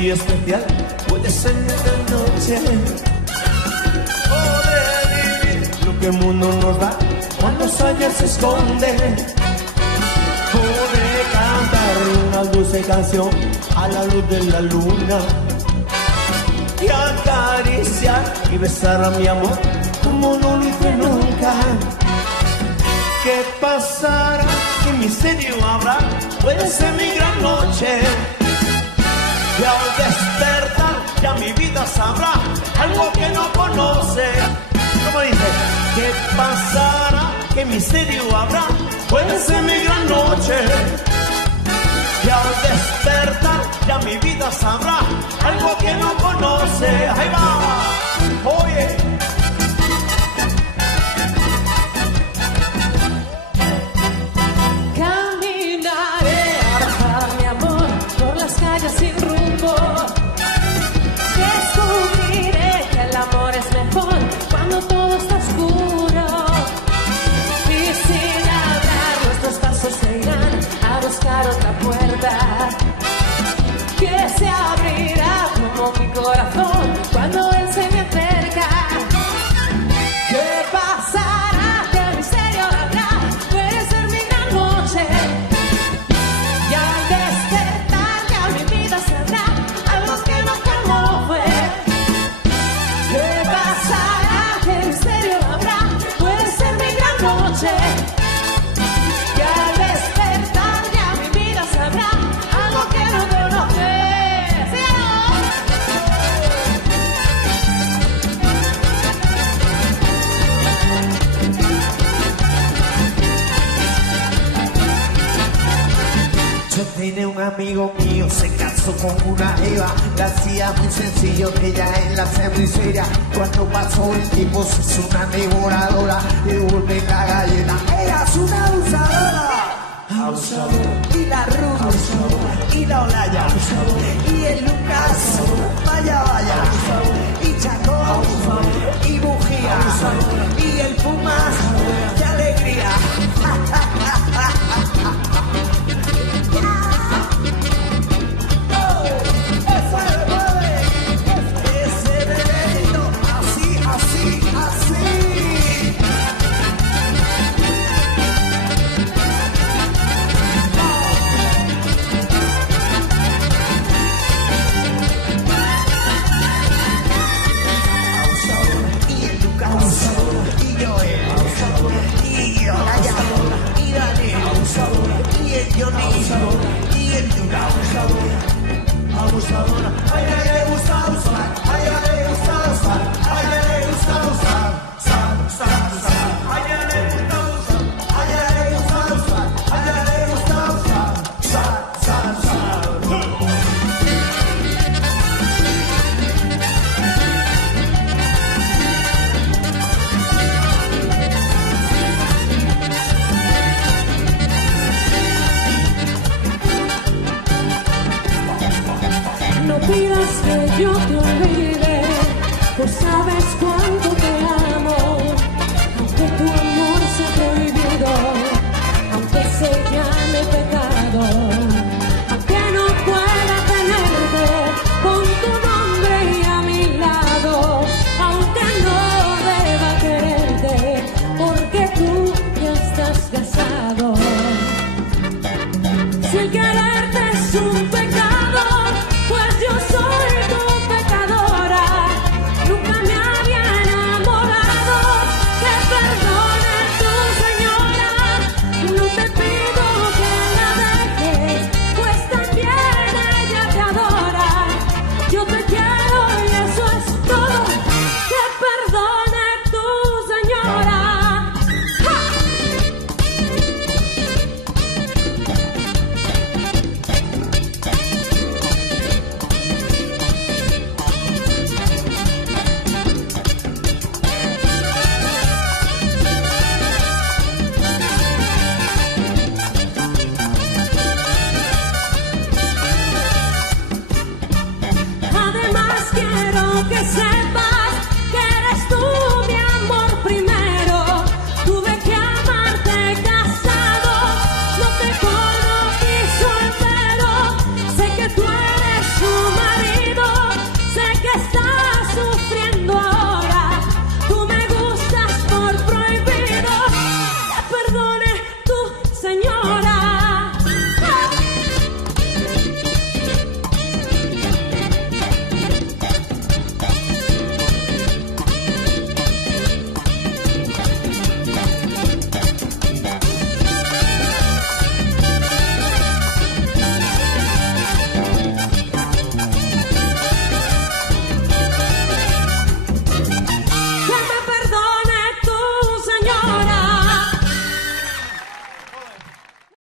día especial, puede ser de noche. Podré vivir lo que el mundo nos da cuando los años se esconde. Podré cantar una dulce canción a la luz de la luna y acariciar y besar a mi amor como no lo hice nunca. ¿Qué pasará? ¿Qué misterio habrá? Puede ser mi gran noche. Y al despertar ya mi vida sabrá algo que no conoce. ¿Cómo dice? ¿Qué pasará? ¿Qué misterio habrá? Puede ser mi gran noche. Y al despertar ya mi vida sabrá algo que no conoce. ¡Ahí va! ¡Oye! Caminaré a bajar mi amor por las calles sin rumbo. Descubriré que el amor es mejor cuando todo está oscuro. Y sin hablar nuestros pasos se irán a buscar otra puerta que se abrirá como mi corazón cuando él se me acerca. ¿Qué pasará? ¿Qué misterio habrá? Puede ser mi gran noche. Y al despertar ya mi vida sabrá algo que no conoce. ¿Qué pasará? ¿Qué misterio habrá? Puede ser mi gran noche. Y al despertar ya mi vida sabrá algo que no conoce. ¿Sí o no? Yo tenía un amigo mío, se casó con una jeva, la hacía muy sencillo, que ella en la hacía muy seria. Cuando pasó el tiempo se hizo una devoradora, le vuelve la galleta, eras una abusadora. Y la Ruth, y la Olaya, y el Lucas, vaya vaya, y Chaco, y Bujía, y el Pumas, qué alegría. Ese bebedito, así, así, así. Y el Lucas, y Joel, y Olaya, y Daniel, y el Johnny, y el Dura. Abusadora, a ella le gusta usar, a ella le gusta usar, a ella le gusta usar, a ella le gusta usar, a ella le gusta usar, a ella le gusta usar, No pidas que yo te olvide, pues sabes cuánto